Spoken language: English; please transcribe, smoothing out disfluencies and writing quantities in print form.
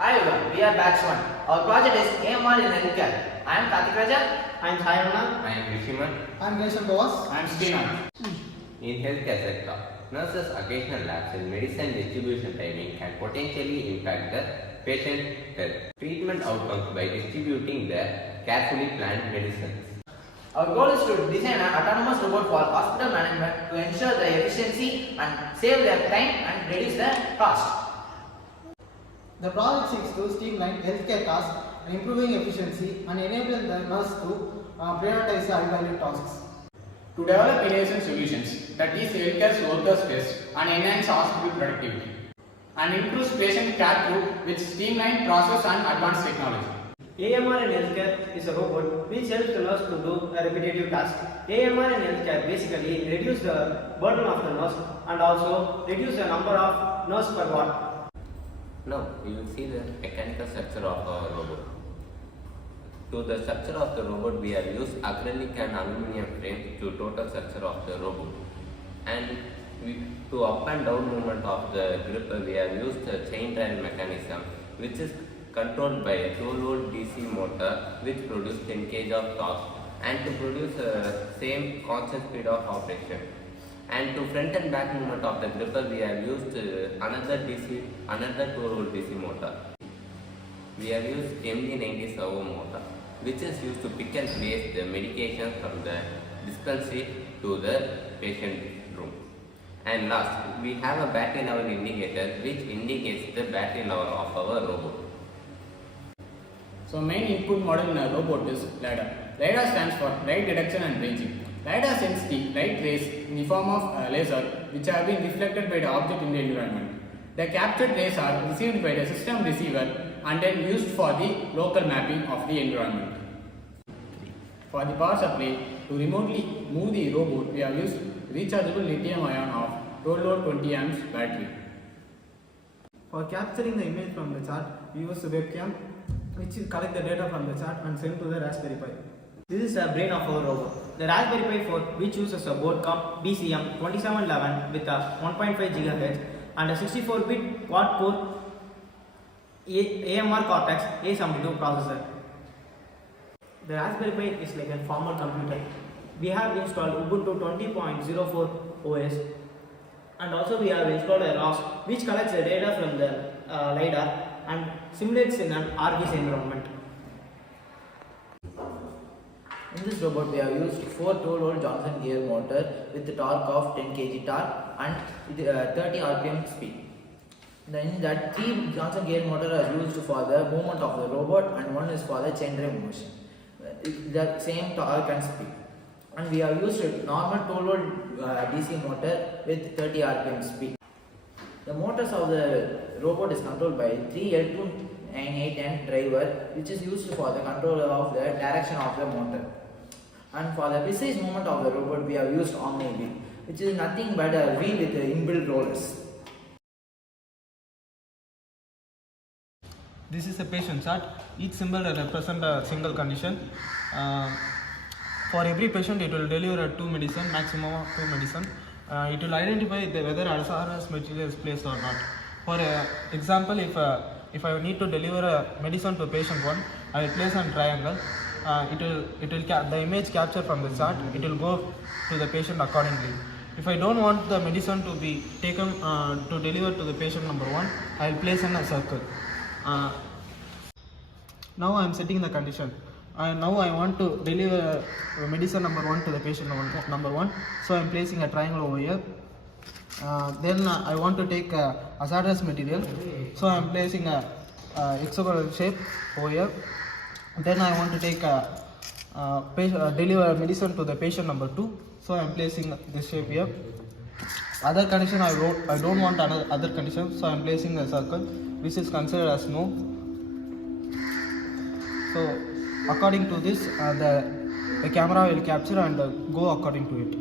Hi everyone, we are batch 1. Our project is AMR in healthcare. I am Karthik Raja. I am Sayana. I am Rishiman. I am Gresham Boss. I am Srinath. In healthcare sector, nurses' occasional lapse in medicine distribution timing can potentially impact the patient health. Treatment outcomes by distributing the carefully planned medicines. Our goal is to design an autonomous robot for hospital management to ensure the efficiency and save their time and reduce the cost. The project seeks to streamline healthcare tasks, improving efficiency and enabling the nurse to prioritize the high-value tasks. To develop innovation solutions that ease healthcare workers' stress and enhance hospital productivity, and improves patient care through with streamlined process and advanced technology. AMR in healthcare is a robot which helps the nurse to do a repetitive task. AMR in healthcare basically reduce the burden of the nurse and also reduce the number of nurse per ward. Now, you will see the mechanical structure of our robot. To the structure of the robot, we have used acrylic and aluminum frames to total structure of the robot. And to up and down movement of the gripper, we have used a chain drive mechanism which is controlled by a 12-volt DC motor which produces 10 kg of torque and to produce same constant speed of operation. And to front and back movement of the gripper, we have used another 12-volt DC motor. We have used MD90 servo motor, which is used to pick and place the medication from the dispensary to the patient room. And last, we have a battery level indicator which indicates the battery level of our robot. So main input model in a robot is LiDAR. LiDAR stands for light detection and ranging. LiDAR sends the light rays in the form of a laser which have been reflected by the object in the environment. The captured rays are received by the system receiver and then used for the local mapping of the environment. For the power supply, to remotely move the robot, we have used rechargeable lithium ion of 12-volt 20 amps battery. For capturing the image from the chart, we use a webcam which will collect the data from the chart and send to the Raspberry Pi. This is the brain of our robot. The Raspberry Pi 4 which uses a board called BCM2711 with a 1.5 GHz and a 64-bit quad-core AMR Cortex A72 processor. The Raspberry Pi is like a formal computer. We have installed Ubuntu 20.04 OS and also we have installed a ROS which collects the data from the LiDAR and simulates in an RGS environment. In this robot, we have used 4 12-volt Johnson gear motor with the torque of 10 kg torque and 30 rpm speed. Then that 3 Johnson gear motor are used for the movement of the robot and one is for the chain drive motion. The same torque and speed. And we have used a normal 12-volt DC motor with 30 rpm speed. The motors of the robot is controlled by 3 L298N driver which is used for the control of the direction of the motor. And for the precise movement of the robot, we have used Omni wheel, which is nothing but a wheel with inbuilt rollers. This is a patient chart. Each symbol represents a single condition. For every patient, it will deliver 2 medicine, maximum of 2 medicine. It will identify whether AMRs material is placed or not. For example, if I need to deliver a medicine to patient 1, I will place a triangle. The image captured from the chart, it will go to the patient accordingly. If I don't want the medicine to be taken to deliver to the patient number 1, I will place in a circle. Now I am setting the condition. Now I want to deliver medicine number 1 to the patient number 1. So I am placing a triangle over here. Then I want to take hazardous material. So I am placing a hexagonal shape over here. Then I want to take deliver medicine to the patient number 2. So I am placing this shape here. Other condition I don't want other condition. So I am placing a circle which is considered as no. So according to this, the camera will capture and go according to it.